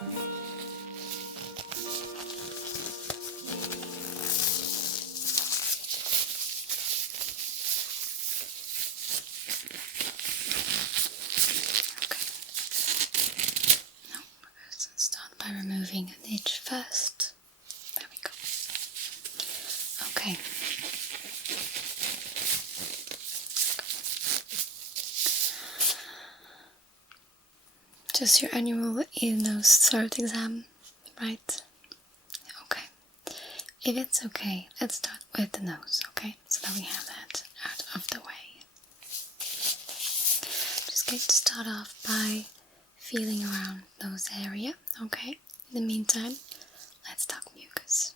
Now, let's start by removing an itch first. There we go. Okay. Just your annual ear, nose, throat exam, right? Okay. If it's okay, let's start with the nose, okay? So that we have that out of the way. Just going to start off by feeling around nose area, okay? In the meantime, let's talk mucus.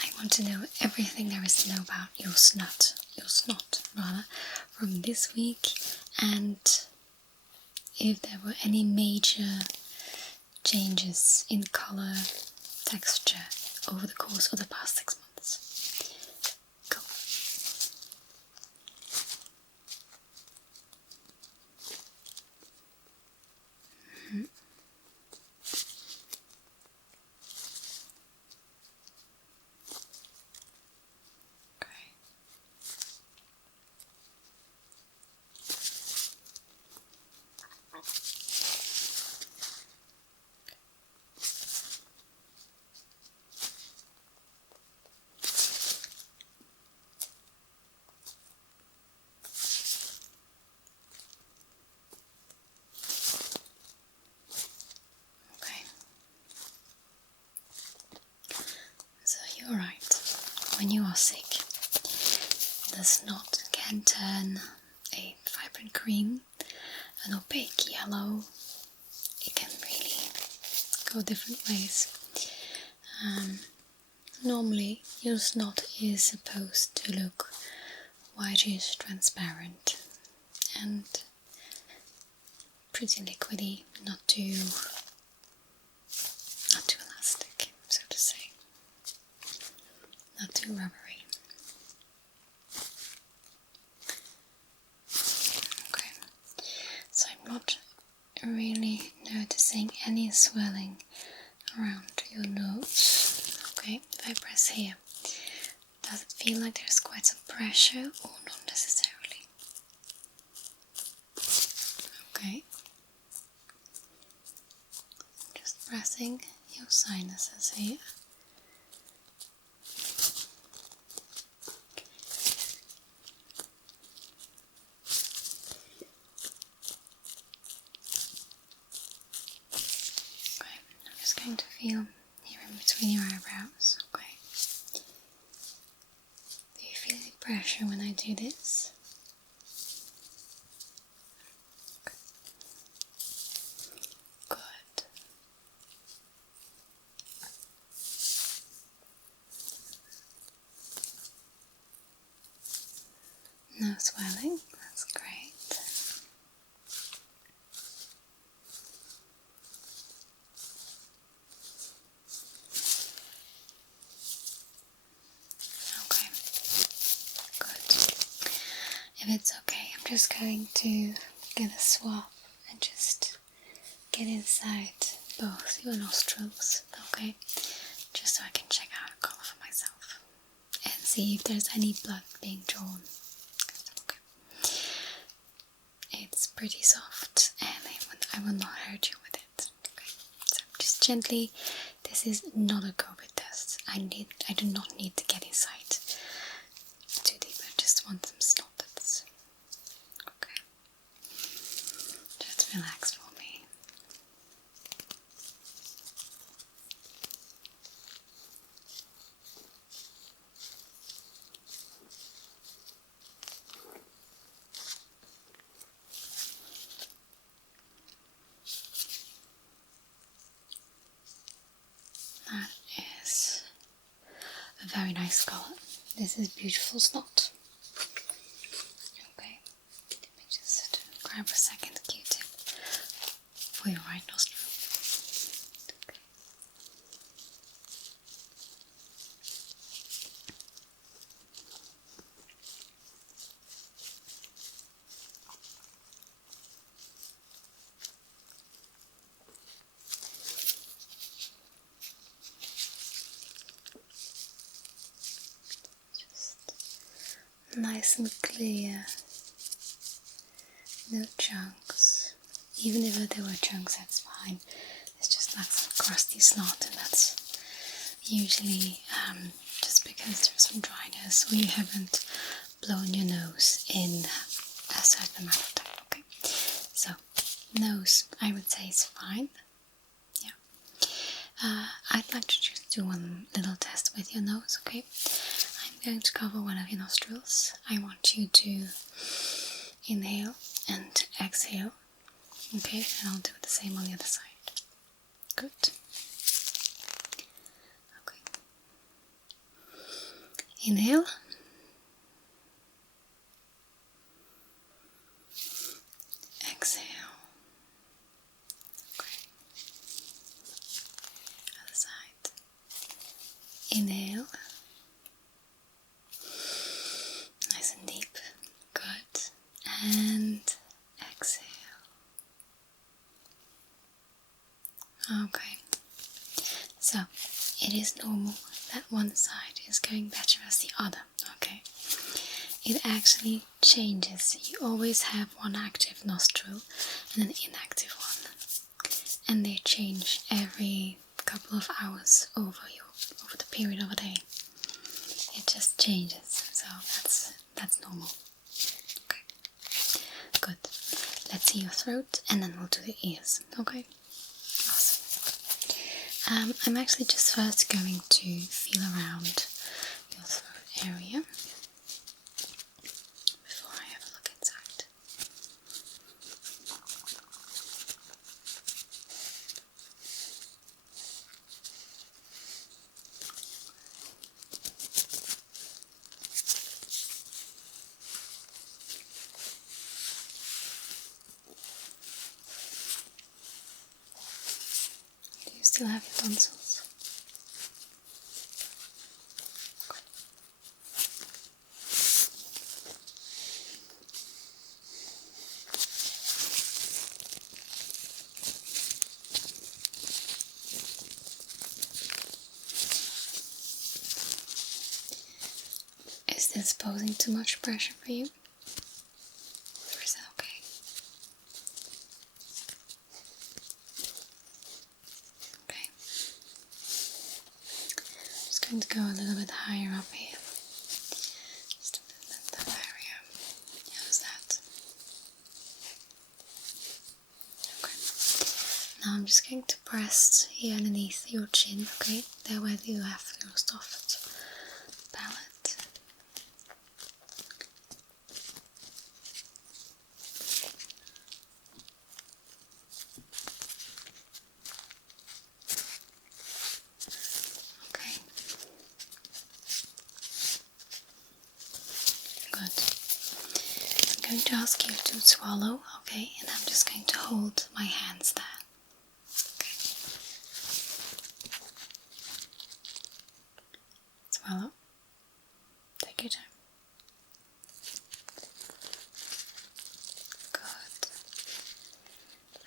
I want to know everything there is to know about your snot from this week, and if there were any major changes in color, texture over the course of the past 6 months. Go. So you're right. When you are sick, the snot can turn a vibrant green, an opaque yellow. It can really go different ways. Normally, your snot is supposed to look whitish, transparent, and pretty liquidy, not too elastic, so to say, not too rubbery. Okay, so I'm not really noticing any swelling around your nose. Okay, if I press here, does it feel like there's quite some pressure or not necessarily? Okay, just pressing your sinuses here. Okay, I'm just going to feel here in between your eyebrows. Okay. Do you feel any pressure when I do this? Good. No swelling, that's great. Okay, good. If it's okay, I'm just going to get a swab and just get inside both your nostrils, okay? Just so I can check out the colour for myself and see if there's any blood being drawn. Okay. It's pretty soft and I will not hurt you with it. Okay. So just gently, this is not a COVID test. I do not need to get inside too deep. I just want some snotters. Okay. Just relax for me. That is a very nice colour. This is beautiful snot. Okay, let me just grab a second Q-tip for your right nostril. Okay. nice and clear. No chunks. Even if there were chunks, that's fine. It's just like some crusty snot, and that's usually just because there's some dryness or you haven't blown your nose in a certain amount of time. Okay, so nose, I would say, is fine. Yeah. I'd like to just do one little test with your nose. Okay, I'm going to cover one of your nostrils. I want you to inhale and exhale. Okay, and I'll do the same on the other side. Good. Okay. Inhale. Exhale. Okay. Other side. Inhale. Nice and deep. Good. And exhale. Okay. So, it is normal that one side is going better as the other. Okay. It actually changes. You always have one active nostril and an inactive one, and they change every couple of hours over the period of a day. It just changes, so that's normal. Okay, good. Let's see your throat, and then we'll do the ears. Okay, awesome. I'm actually just first going to feel around your throat area. Still have your tonsils. Is this posing too much pressure for you? Or is that okay? Okay. I'm just going to go a little bit higher up here. Just in that area. How's that? Okay. Now I'm just going to press here underneath your chin, okay? There where you have your soft palate. I'm going to ask you to swallow, okay? And I'm just going to hold my hands there. Okay. Swallow. Take your time. Good.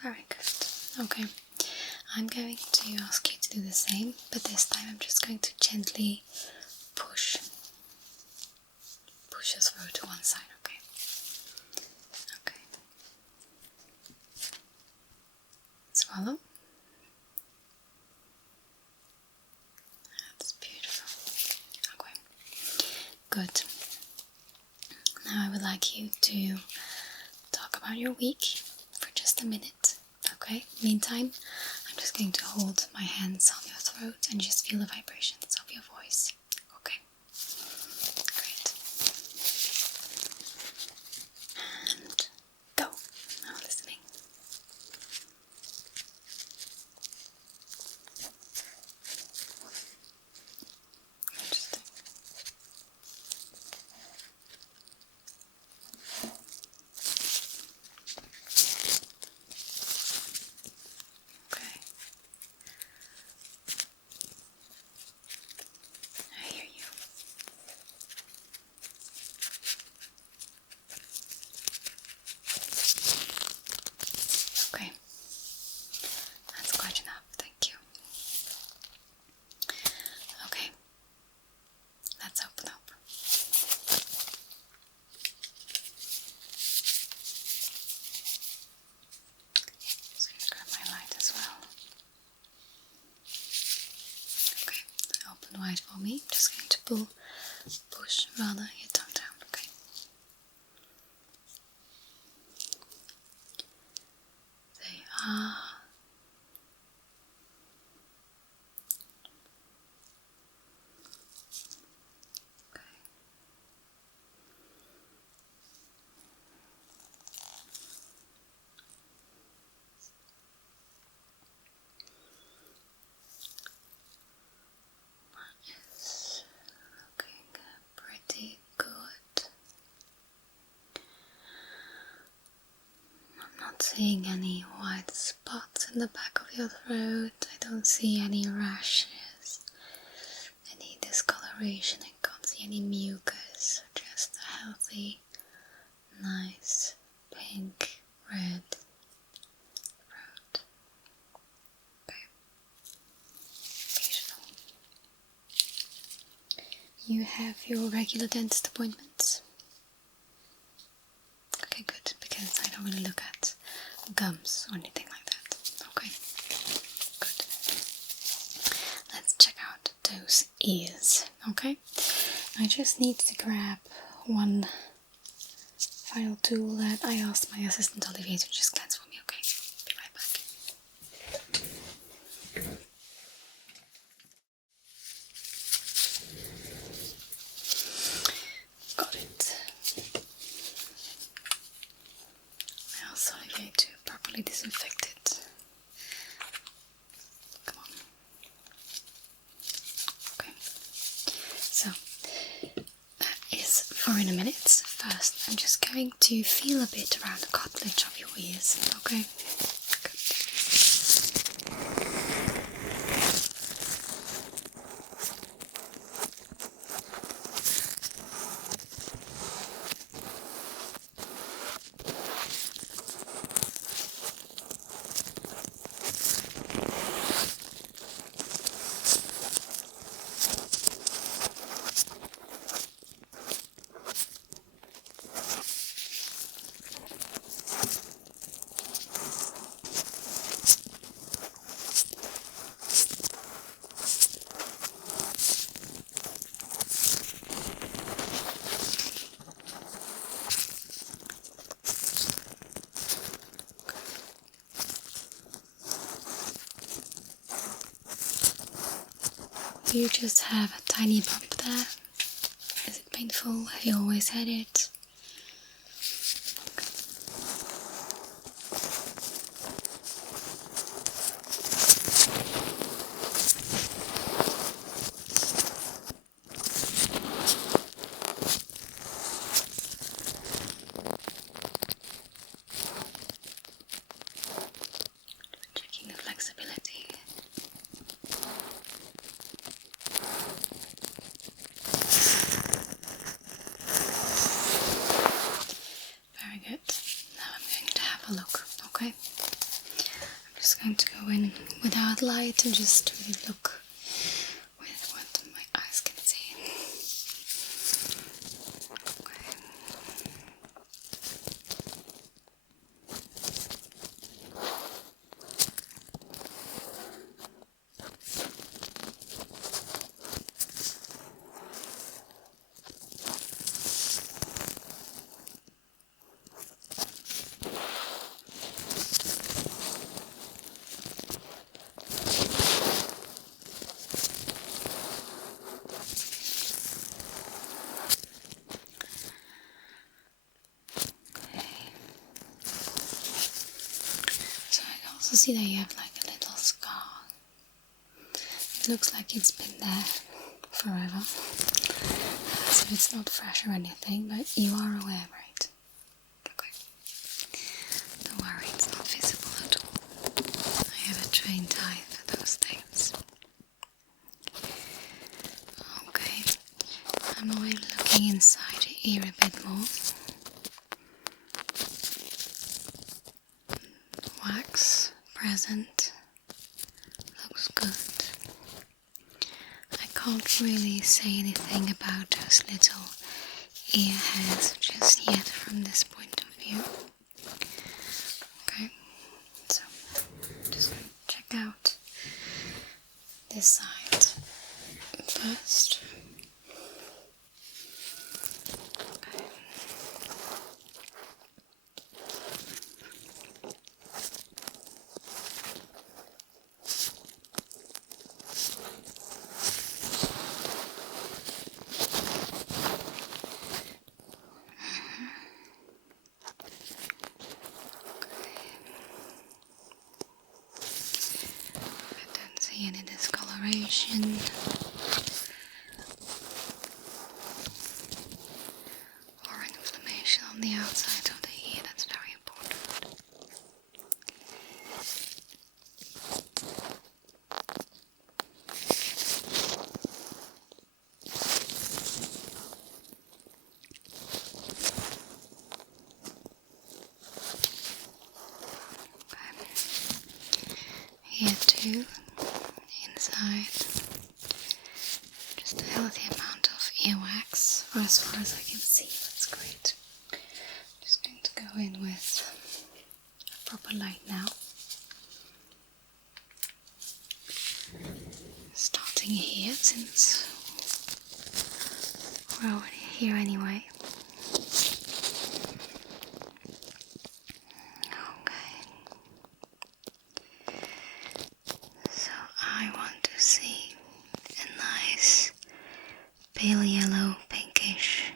Very good. Okay. I'm going to ask you to do the same, but this time I'm just going to gently push your throat to one side, okay? Okay. Swallow. That's beautiful. Okay. Good. Now I would like you to talk about your week for just a minute, okay? Meantime, I'm just going to hold my hands on your throat and just feel the vibrations of your voice, okay? Great. And go. Now listening. Interesting. Okay. white for me. I'm just going to push rather your tongue down, okay? They are. It's looking pretty good. I'm not seeing any white spots in the back of your throat. I don't see any rashes, any discoloration. I can't see any mucus. Just a healthy, nice, pink, red throat. Okay. Beautiful. You have your regular dentist appointments? Okay, good, because I don't really look at gums or anything like that. Okay, good. Let's check out those ears, okay? I just need to grab one final tool that I asked my assistant Olivier to just cleanse for me, okay? Be right back. Got it. I asked Olivier to properly disinfect it. Come on. Okay. So, that is for in a minute. First, I'm just going to feel a bit around the cartilage of your ears, okay? Good. You just have a tiny bump there. Is it painful? Have you always had it? Checking the flexibility. Very good. Now I'm going to have a look, okay? I'm just going to go in without light and just really look with what my eyes can see. Okay. So I can also see that you have like a little scar. It looks like it's been there forever. So it's not fresh or anything, but you are aware, right? Okay. Don't worry, it's not visible at all. I have a trained eye for those things. Okay. I'm already looking inside the ear a bit more. Wax present. Looks good. I can't really say anything about those little ear hairs just yet from this point of view. Okay, so I'm just going to check out this side first. Okay. I don't see any discoloration or inflammation on the outside of the ear. That's very important. Here too, inside, just a healthy amount of earwax, or as far as I can see. That's great. Just going to go in with a proper light now. Starting here, since we're already here anyway. So I want to see a nice pale yellow, pinkish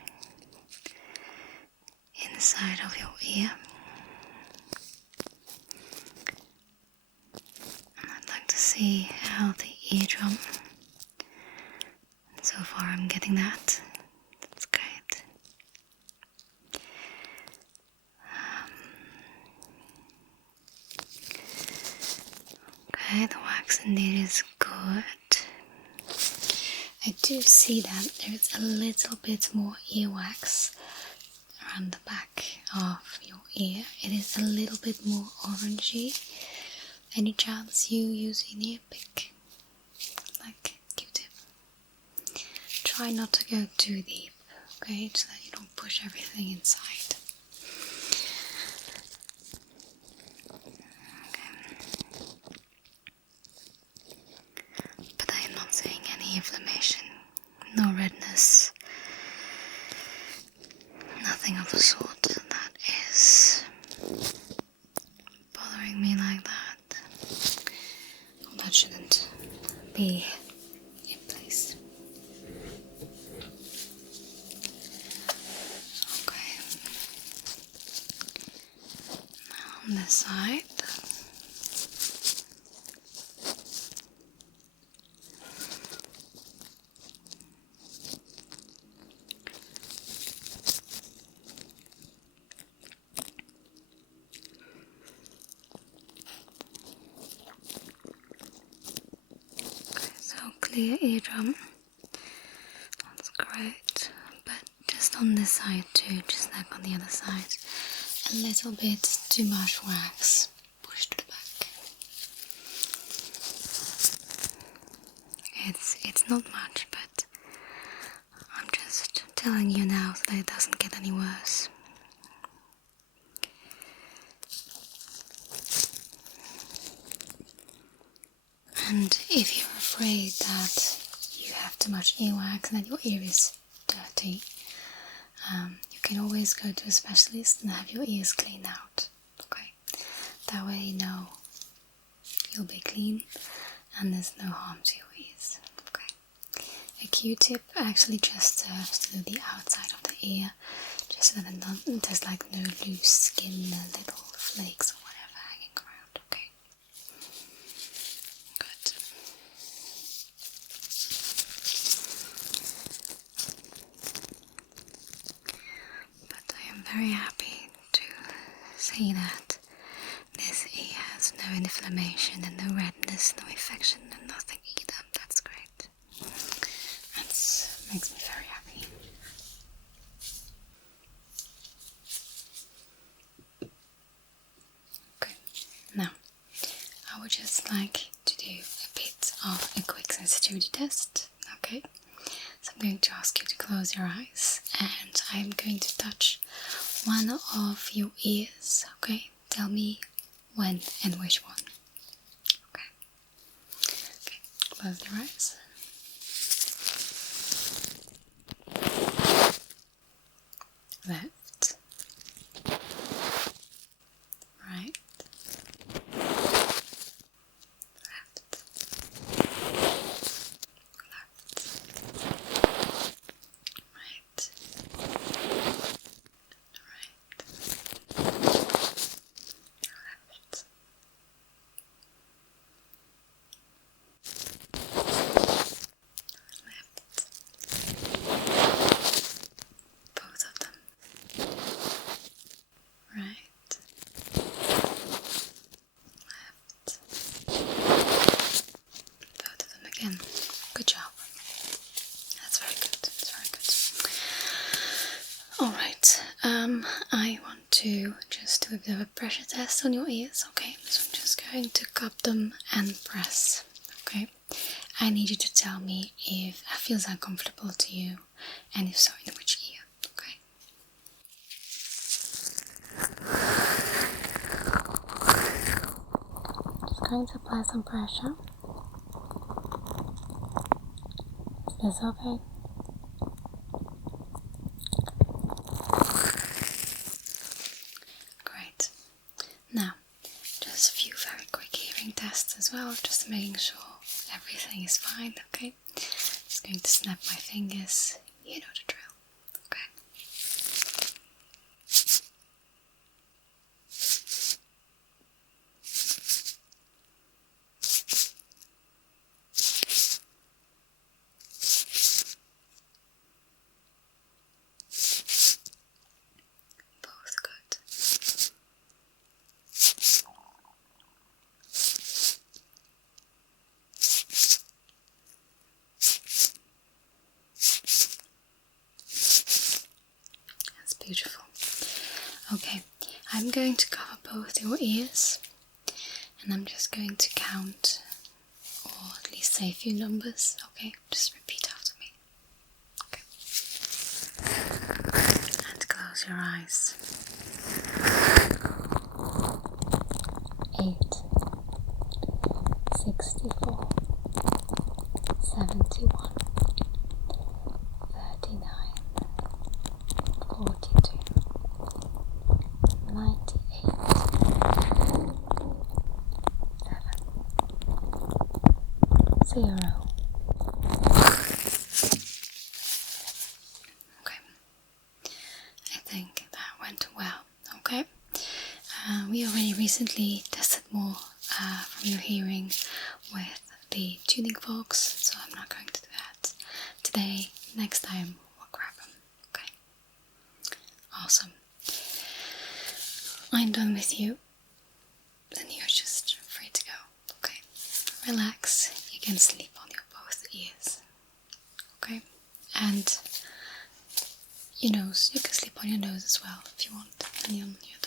inside of your ear. And I'd like to see a healthy eardrum. So far I'm getting that. That's great. Okay, the wax indeed is good. I do see that there's a little bit more earwax around the back of your ear. It is a little bit more orangey. Any chance you use an ear pick? Like Q-tip? Try not to go too deep, okay? So that you don't push everything inside. But I am not seeing any inflammation, no redness, nothing of the sort that is bothering me like that. Well, that shouldn't be in place. Okay. Now on this side. Clear eardrum, that's great, but just on this side too, just like on the other side, a little bit too much wax pushed to the back. It's not much, but I'm just telling you now so that it doesn't get any worse. And if you're afraid that you have too much earwax and that your ear is dirty, you can always go to a specialist and have your ears cleaned out. Okay, that way you know you'll be clean and there's no harm to your ears. Okay, a Q-tip actually just serves to do the outside of the ear, just so that there's like no loose skin, little flakes or whatever hanging around. Okay. Good. But I am very happy to see that this ear has no inflammation and no redness, no infection and nothing either. That's great. That makes me very happy. Okay, now I would just like to do a bit of a quick sensitivity test. Okay, so I'm going to ask you to close your eyes and I'm going to touch one of your ears. Okay, tell me when and which one. Okay, close your eyes. left, right, left, right, left. Both of them. Right, left, both of them again. Good job. That's very good. That's very good. Alright, I want to just do a bit of a pressure test on your ears, okay? So I'm just going to cup them and press, okay? I need you to tell me if that feels uncomfortable to you, and if so, in which ear, okay? Just going to apply some pressure. Is this okay? Great. Now, just a few very quick hearing tests as well, just making sure everything is fine, okay? Just going to snap my fingers. You know the drill, okay? Both good. That's beautiful. Okay, I'm going to cover both your ears, and I'm just going to count, or at least say a few numbers, okay? Just repeat after me. Okay. And close your eyes. 8, 64, 71, 39, 42, 98, 7, 0. Okay, I think that went well, okay? We already recently tested more from your hearing with the tuning forks, so I'm not going to do that today. Next time we'll grab them, okay? Awesome. I'm done with you, then you're just free to go, okay? Relax, you can sleep on your both ears, okay? And your nose, you can sleep on your nose as well if you want, and on your